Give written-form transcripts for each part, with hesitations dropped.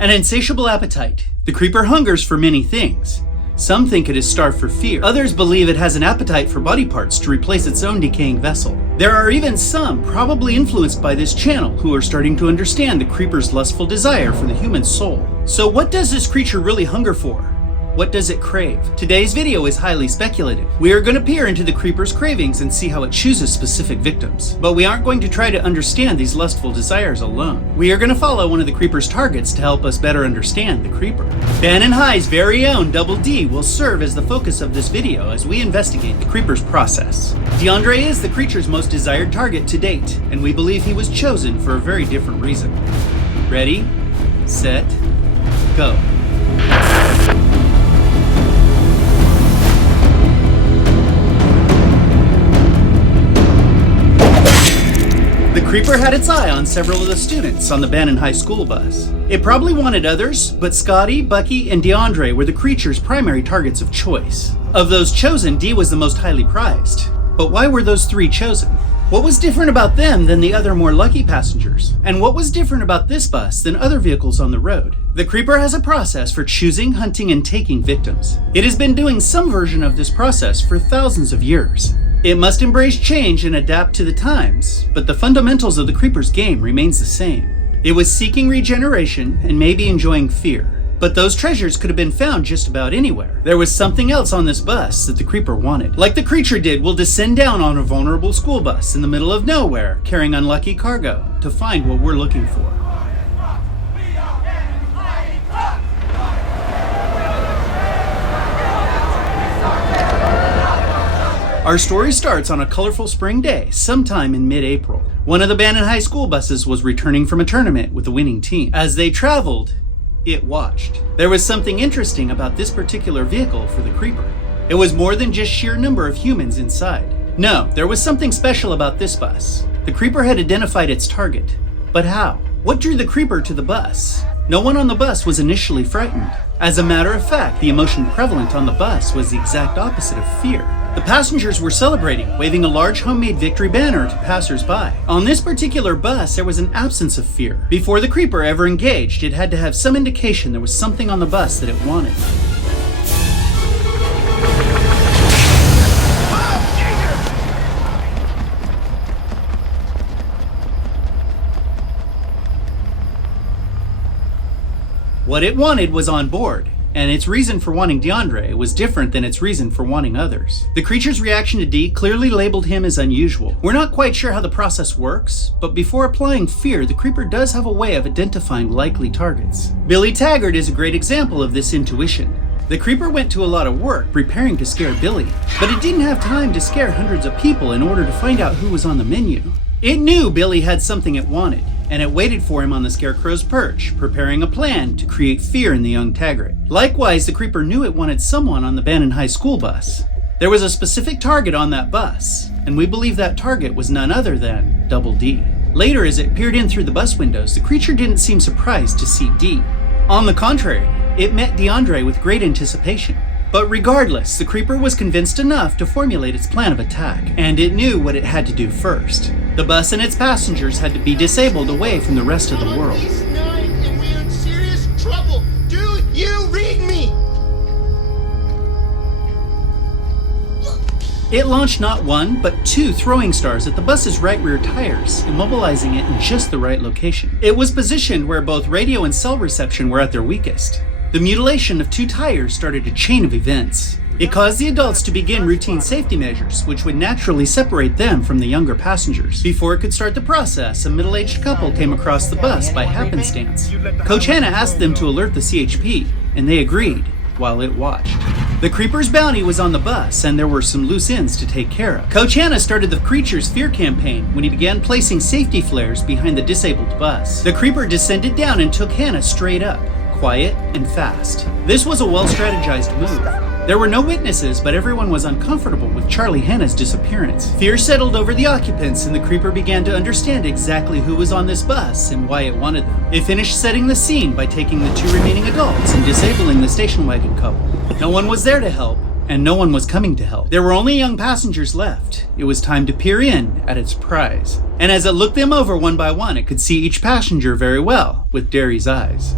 An insatiable appetite. The creeper hungers for many things. Some think it is starved for fear. Others believe it has an appetite for body parts to replace its own decaying vessel. There are even some, probably influenced by this channel, who are starting to understand the creeper's lustful desire for the human soul. So what does this creature really hunger for? What does it crave? Today's video is highly speculative. We are going to peer into the creeper's cravings and see how it chooses specific victims. But we aren't going to try to understand these lustful desires alone. We are going to follow one of the creeper's targets to help us better understand the creeper. Bannon High's very own Double D will serve as the focus of this video as we investigate the creeper's process. DeAndre is the creature's most desired target to date, and we believe he was chosen for a very different reason. Ready, set, go. The creeper had its eye on several of the students on the Bannon High School bus. It probably wanted others, but Scotty, Bucky, and DeAndre were the creature's primary targets of choice. Of those chosen, D was the most highly prized. But why were those three chosen? What was different about them than the other more lucky passengers? And what was different about this bus than other vehicles on the road? The creeper has a process for choosing, hunting, and taking victims. It has been doing some version of this process for thousands of years. It must embrace change and adapt to the times, but the fundamentals of the creeper's game remains the same. It was seeking regeneration and maybe enjoying fear. But those treasures could have been found just about anywhere. There was something else on this bus that the creeper wanted. Like the creature did, we'll descend down on a vulnerable school bus in the middle of nowhere, carrying unlucky cargo, to find what we're looking for. Our story starts on a colorful spring day, sometime in mid-April. One of the Bannon High School buses was returning from a tournament with the winning team. As they traveled, it watched. There was something interesting about this particular vehicle for the creeper. It was more than just sheer number of humans inside. No, there was something special about this bus. The creeper had identified its target. But how? What drew the creeper to the bus? No one on the bus was initially frightened. As a matter of fact, the emotion prevalent on the bus was the exact opposite of fear. The passengers were celebrating, waving a large homemade victory banner to passers-by. On this particular bus, there was an absence of fear. Before the creeper ever engaged, it had to have some indication there was something on the bus that it wanted. What it wanted was on board, and its reason for wanting DeAndre was different than its reason for wanting others. The creature's reaction to D clearly labeled him as unusual. We're not quite sure how the process works, but before applying fear, the creeper does have a way of identifying likely targets. Billy Taggart is a great example of this intuition. The creeper went to a lot of work preparing to scare Billy, but it didn't have time to scare hundreds of people in order to find out who was on the menu. It knew Billy had something it wanted, and it waited for him on the scarecrow's perch, preparing a plan to create fear in the young Taggart. Likewise, the creeper knew it wanted someone on the Bannon High School bus. There was a specific target on that bus, and we believe that target was none other than Double D. Later, as it peered in through the bus windows, the creature didn't seem surprised to see D. On the contrary, it met DeAndre with great anticipation. But regardless, the creeper was convinced enough to formulate its plan of attack, and it knew what it had to do first. The bus and its passengers had to be disabled away from the rest of the world. East 9 and we are in serious trouble. Do you read me? It launched not one, but two throwing stars at the bus's right rear tires, immobilizing it in just the right location. It was positioned where both radio and cell reception were at their weakest. The mutilation of two tires started a chain of events. It caused the adults to begin routine safety measures, which would naturally separate them from the younger passengers. Before it could start the process, a middle-aged couple came across the bus by happenstance. Coach Hannah asked them to alert the CHP, and they agreed, while it watched. The creeper's bounty was on the bus, and there were some loose ends to take care of. Coach Hannah started the creature's fear campaign when he began placing safety flares behind the disabled bus. The creeper descended down and took Hannah straight up, quiet and fast. This was a well-strategized move. There were no witnesses, but everyone was uncomfortable with Charlie Hannah's disappearance. Fear settled over the occupants, and the creeper began to understand exactly who was on this bus and why it wanted them. It finished setting the scene by taking the two remaining adults and disabling the station wagon couple. No one was there to help, and no one was coming to help. There were only young passengers left. It was time to peer in at its prize. And as it looked them over one by one, it could see each passenger very well with Derry's eyes.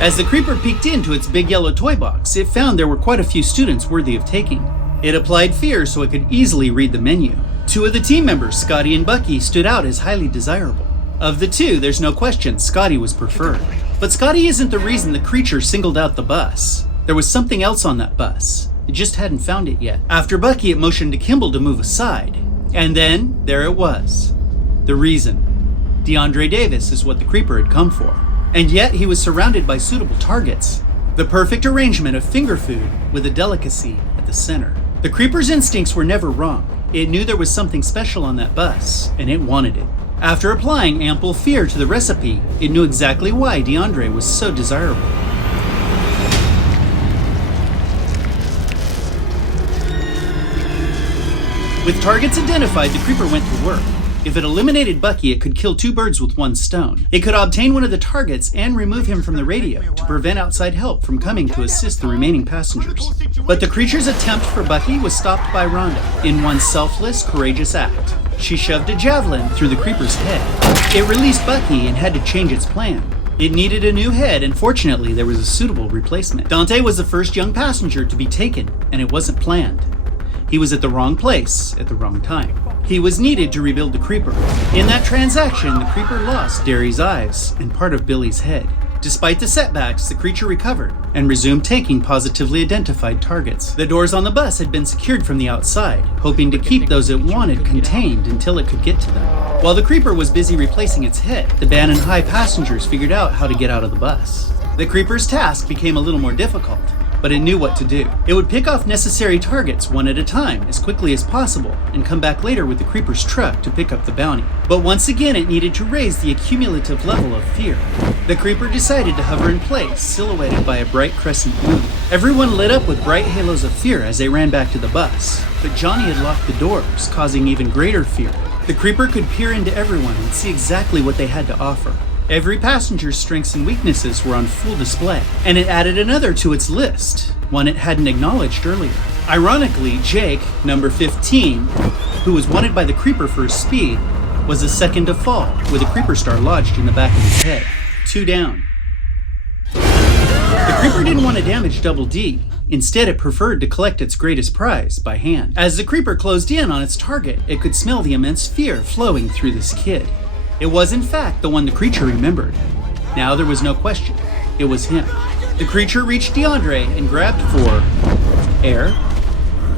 As the creeper peeked into its big yellow toy box, it found there were quite a few students worthy of taking. It applied fear so it could easily read the menu. Two of the team members, Scotty and Bucky, stood out as highly desirable. Of the two, there's no question Scotty was preferred. But Scotty isn't the reason the creature singled out the bus. There was something else on that bus. It just hadn't found it yet. After Bucky, it motioned to Kimball to move aside. And then, there it was. The reason. DeAndre Davis is what the creeper had come for. And yet, he was surrounded by suitable targets. The perfect arrangement of finger food with a delicacy at the center. The creeper's instincts were never wrong. It knew there was something special on that bus, and it wanted it. After applying ample fear to the recipe, it knew exactly why DeAndre was so desirable. With targets identified, the creeper went to work. If it eliminated Bucky, it could kill two birds with one stone. It could obtain one of the targets and remove him from the radio to prevent outside help from coming to assist the remaining passengers. But the creature's attempt for Bucky was stopped by Rhonda in one selfless, courageous act. She shoved a javelin through the creeper's head. It released Bucky and had to change its plan. It needed a new head, and fortunately there was a suitable replacement. Dante was the first young passenger to be taken, and it wasn't planned. He was at the wrong place at the wrong time. He was needed to rebuild the creeper. In that transaction, the creeper lost Derry's eyes and part of Billy's head. Despite the setbacks, the creature recovered and resumed taking positively identified targets. The doors on the bus had been secured from the outside, hoping to keep those it wanted contained until it could get to them. While the creeper was busy replacing its head, the Bannon High passengers figured out how to get out of the bus. The creeper's task became a little more difficult, but it knew what to do. It would pick off necessary targets one at a time as quickly as possible and come back later with the creeper's truck to pick up the bounty. But once again, it needed to raise the accumulative level of fear. The creeper decided to hover in place, silhouetted by a bright crescent moon. Everyone lit up with bright halos of fear as they ran back to the bus, but Johnny had locked the doors, causing even greater fear. The creeper could peer into everyone and see exactly what they had to offer. Every passenger's strengths and weaknesses were on full display, and it added another to its list, one it hadn't acknowledged earlier. Ironically, Jake, number 15, who was wanted by the creeper for his speed, was the second to fall, with a creeper star lodged in the back of his head. 2 down. The creeper didn't want to damage Double D. Instead, it preferred to collect its greatest prize by hand. As the creeper closed in on its target, it could smell the immense fear flowing through this kid. It was, in fact, the one the creature remembered. Now there was no question. It was him. The creature reached DeAndre and grabbed for air.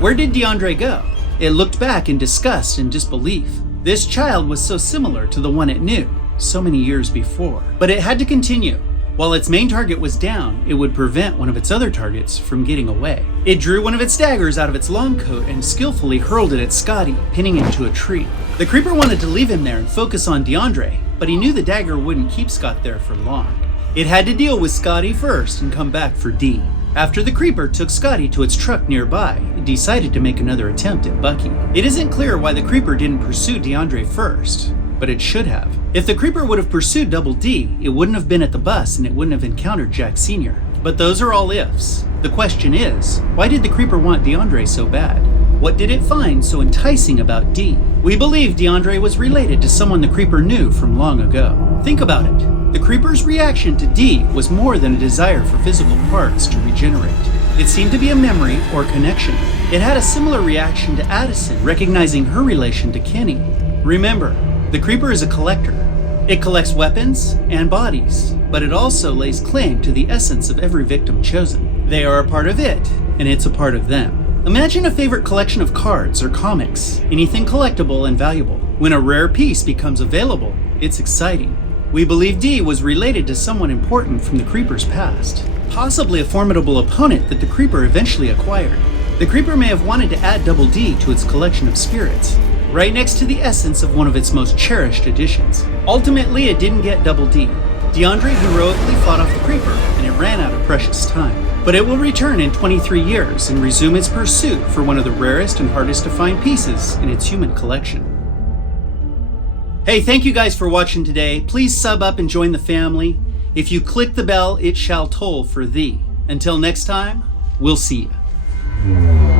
Where did DeAndre go? It looked back in disgust and disbelief. This child was so similar to the one it knew so many years before. But it had to continue. While its main target was down, it would prevent one of its other targets from getting away. It drew one of its daggers out of its long coat and skillfully hurled it at Scotty, pinning him to a tree. The creeper wanted to leave him there and focus on DeAndre, but he knew the dagger wouldn't keep Scott there for long. It had to deal with Scotty first and come back for D. After the creeper took Scotty to its truck nearby, it decided to make another attempt at Bucky. It isn't clear why the creeper didn't pursue DeAndre first, but it should have. If the creeper would have pursued Double D, it wouldn't have been at the bus and it wouldn't have encountered Jack Sr. But those are all ifs. The question is, why did the creeper want DeAndre so bad? What did it find so enticing about D? We believe DeAndre was related to someone the creeper knew from long ago. Think about it. The creeper's reaction to D was more than a desire for physical parts to regenerate. It seemed to be a memory or connection. It had a similar reaction to Addison, recognizing her relation to Kenny. Remember, the creeper is a collector. It collects weapons and bodies, but it also lays claim to the essence of every victim chosen. They are a part of it, and it's a part of them. Imagine a favorite collection of cards or comics, anything collectible and valuable. When a rare piece becomes available, it's exciting. We believe D was related to someone important from the creeper's past, possibly a formidable opponent that the creeper eventually acquired. The creeper may have wanted to add Double D to its collection of spirits, right next to the essence of one of its most cherished editions. Ultimately, it didn't get Double D. DeAndre heroically fought off the creeper, and it ran out of precious time. But it will return in 23 years and resume its pursuit for one of the rarest and hardest to find pieces in its human collection. Hey, thank you guys for watching today. Please sub up and join the family. If you click the bell, it shall toll for thee. Until next time, we'll see you.